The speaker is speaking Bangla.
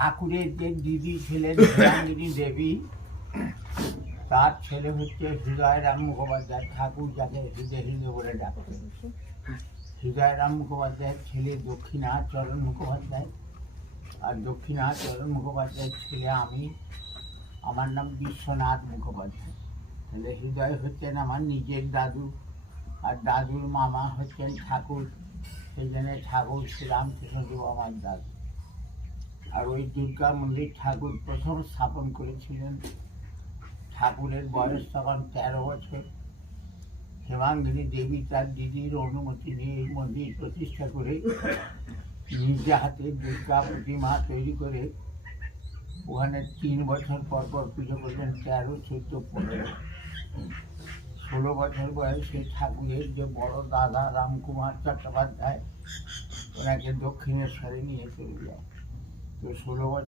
ঠাকুরের যে দিদি ছিলেন হীরাঙ্গিনী দেবী, তার ছেলে হচ্ছে হৃদয়রাম মুখোপাধ্যায়। ঠাকুর যাকে হৃদয় বলে ডাকতেন। হৃদয়রাম মুখোপাধ্যায়ের ছেলে দক্ষিণাচরণ মুখোপাধ্যায়, আর দক্ষিণাচরণ মুখোপাধ্যায়ের ছেলে আমি। আমার নাম বিশ্বনাথ মুখোপাধ্যায়। তাহলে হৃদয় হচ্ছেন আমার নিজের দাদু, আর দাদুর মামা হচ্ছেন ঠাকুর। সেই জন্য ঠাকুর শ্রীরামকৃষ্ণদেব আমার দাদু। আর ওই দুর্গা মন্দির ঠাকুর প্রথম স্থাপন করেছিলেন। ঠাকুরের বয়স তখন 13 বছর। হেমাঙ্গিনী দেবী তার দিদির অনুমতি নিয়ে এই মন্দির প্রতিষ্ঠা করে নিজে হাতে দুর্গা প্রতিমা তৈরি করে ওখানে 3 বছর পর পর পুজো করলেন। 13, 14, 15, 16 বছর বয়সে ঠাকুরের যে বড় দাদা রামকুমার চট্টোপাধ্যায় ওনাকে দক্ষিণেশ্বরে নিয়ে চলে যায়। তো 16 বছর